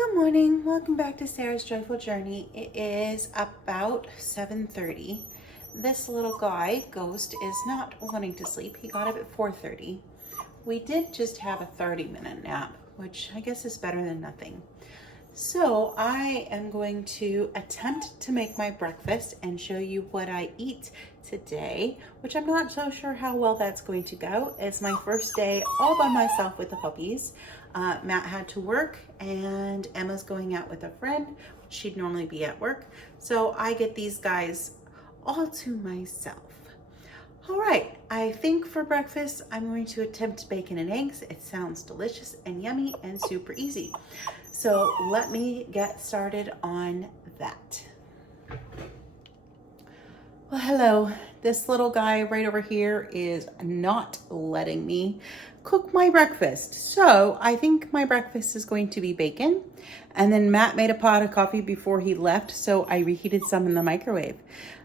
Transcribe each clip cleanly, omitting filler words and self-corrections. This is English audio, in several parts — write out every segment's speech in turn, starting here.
Good morning. Welcome back to Sarah's Joyful Journey. It is about 7:30. This little guy, Ghost, is not wanting to sleep. He got up at 4:30. We did just have a 30-minute nap, which I guess is better than nothing. So I am going to attempt to make my breakfast and show you what I eat today, which I'm not so sure how well that's going to go. It's my first day all by myself with the puppies. Matt had to work and Emma's going out with a friend. She'd normally be at work. So I get these guys all to myself. All right, I think for breakfast, I'm going to attempt bacon and eggs. It sounds delicious and yummy and super easy. So let me get started on that. Well, hello. This little guy right over here is not letting me cook my breakfast. So I think my breakfast is going to be bacon. And then Matt made a pot of coffee before he left, so I reheated some in the microwave.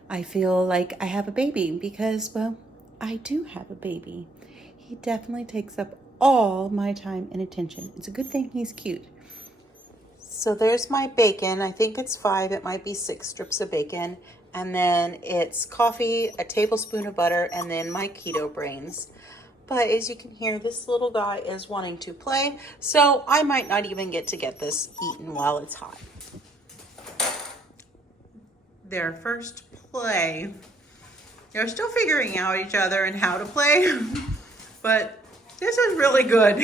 I feel like I have a baby because, well, I do have a baby. He definitely takes up all my time and attention. It's a good thing he's cute. So there's my bacon. I think it's 5. It might be 6 strips of bacon. And then it's coffee, a tablespoon of butter, and then my keto brains. But as you can hear, this little guy is wanting to play. So I might not even get this eaten while it's hot. Their first play. They're still figuring out each other and how to play. But this is really good.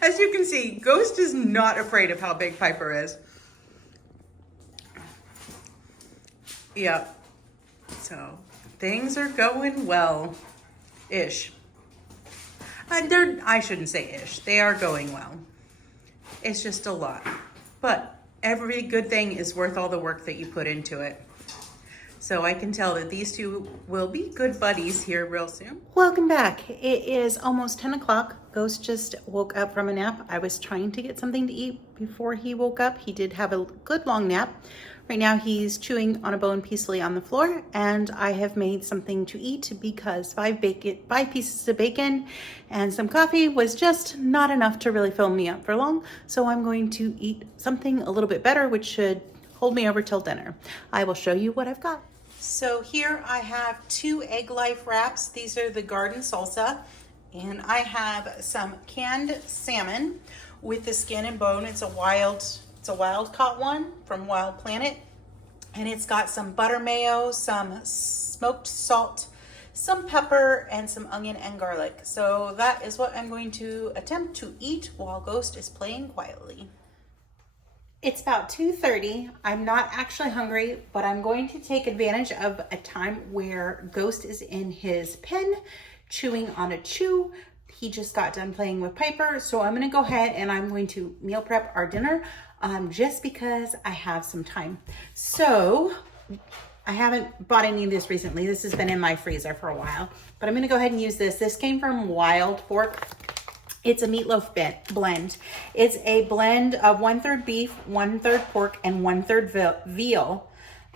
As you can see, Ghost is not afraid of how big Piper is. Yep. So things are going well-ish. I shouldn't say ish. They are going well. It's just a lot. But every good thing is worth all the work that you put into it. So I can tell that these two will be good buddies here real soon. Welcome back. It is almost 10 o'clock. Ghost just woke up from a nap. I was trying to get something to eat before he woke up. He did have a good long nap. Right now he's chewing on a bone peacefully on the floor, and I have made something to eat because 5 pieces of bacon and some coffee was just not enough to really fill me up for long. So I'm going to eat something a little bit better, which should hold me over till dinner. I will show you what I've got. So here I have 2 Egg Life wraps. These are the garden salsa. And I have some canned salmon with the skin and bone. It's a wild caught one from Wild Planet. And it's got some butter mayo, some smoked salt, some pepper, and some onion and garlic. So that is what I'm going to attempt to eat while Ghost is playing quietly. It's about 2:30. I'm not actually hungry, but I'm going to take advantage of a time where Ghost is in his pen chewing on a chew. He just got done playing with Piper, so I'm going to go ahead and I'm going to meal prep our dinner just because I have some time. So I haven't bought any of this recently. This has been in my freezer for a while, but I'm going to go ahead and use this. This came from Wild Pork. It's a meatloaf blend. It's a blend of 1/3 beef, 1/3 pork, and 1/3 veal.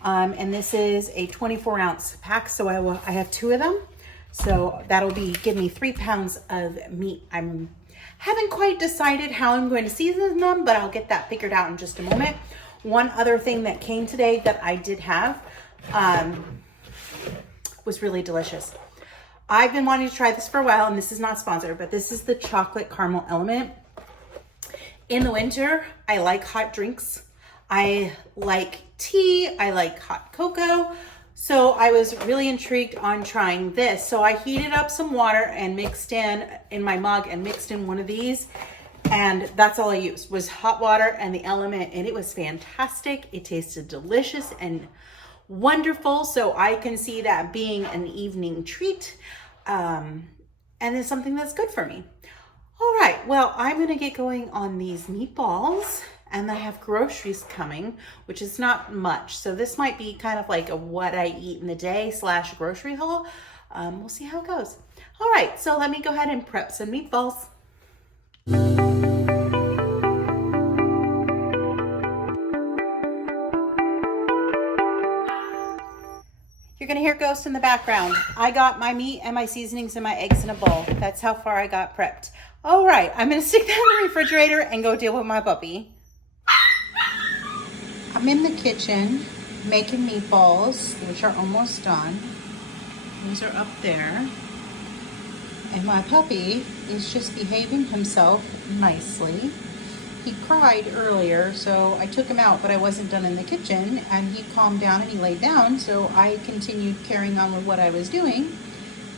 And this is a 24-ounce pack, so I have 2 of them. So that'll give me 3 pounds of meat. I haven't quite decided how I'm going to season them, but I'll get that figured out in just a moment. One other thing that came today that I did have was really delicious. I've been wanting to try this for a while, and this is not sponsored, but this is the chocolate caramel element. In the winter, I like hot drinks. I like tea. I like hot cocoa. So I was really intrigued on trying this. So I heated up some water and mixed in my mug and mixed in one of these. And that's all I used was hot water and the element. And it was fantastic. It tasted delicious and wonderful. So I can see that being an evening treat. And it's something that's good for me. All right, well, I'm gonna get going on these meatballs, and I have groceries coming, which is not much. So this might be kind of like a what I eat in the day / grocery haul. We'll see how it goes. All right, so let me go ahead and prep some meatballs. You're gonna hear Ghost in the background. I got my meat and my seasonings and my eggs in a bowl. That's how far I got prepped. All right, I'm gonna stick that in the refrigerator and go deal with my puppy. I'm in the kitchen making meatballs, which are almost done. Those are up there. And my puppy is just behaving himself nicely. He cried earlier, so I took him out, but I wasn't done in the kitchen, and he calmed down and he laid down, so I continued carrying on with what I was doing,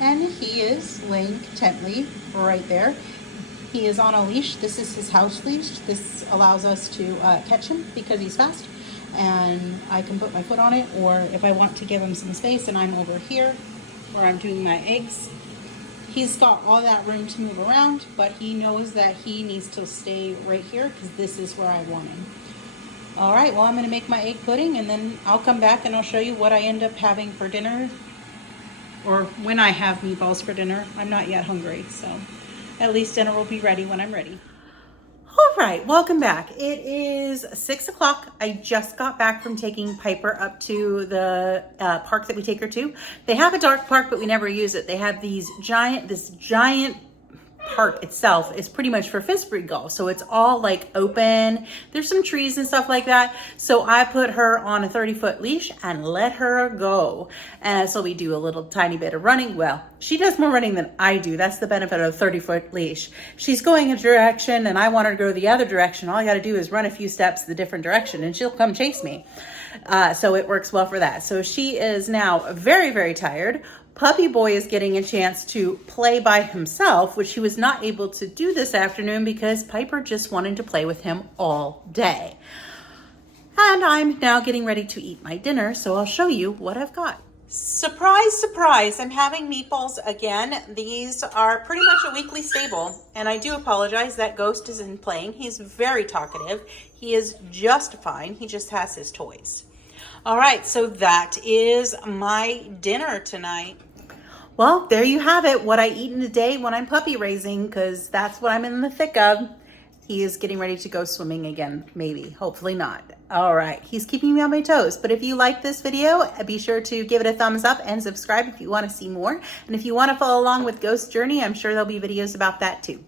and he is laying contently right there. He is on a leash. This is his house leash. This allows us to catch him because he's fast, and I can put my foot on it, or if I want to give him some space and I'm over here where I'm doing my eggs, he's got all that room to move around, but he knows that he needs to stay right here because this is where I want him. All right, well, I'm going to make my egg pudding, and then I'll come back and I'll show you what I end up having for dinner, or when I have meatballs for dinner. I'm not yet hungry, so at least dinner will be ready when I'm ready. All right, welcome back. It is 6 o'clock. I just got back from taking Piper up to the park that we take her to. They have a dark park, but we never use it. They have this giant park itself is pretty much for frisbee golf. So it's all like open. There's some trees and stuff like that. So I put her on a 30-foot leash and let her go. And so we do a little tiny bit of running. Well, she does more running than I do. That's the benefit of a 30-foot leash. She's going a direction and I want her to go the other direction. All I got to do is run a few steps the different direction and she'll come chase me. So it works well for that. So she is now very, very tired. Puppy boy is getting a chance to play by himself, which he was not able to do this afternoon because Piper just wanted to play with him all day. And I'm now getting ready to eat my dinner, so I'll show you what I've got. Surprise, surprise, I'm having meatballs again. These are pretty much a weekly staple, and I do apologize that Ghost isn't playing. He's very talkative. He is just fine. He just has his toys. All right, so that is my dinner tonight. Well, there you have it, what I eat in a day when I'm puppy raising, because that's what I'm in the thick of. He is getting ready to go swimming again, maybe, hopefully not. All right, he's keeping me on my toes. But if you like this video, be sure to give it a thumbs up and subscribe if you want to see more. And if you want to follow along with Ghost's journey, I'm sure there'll be videos about that too.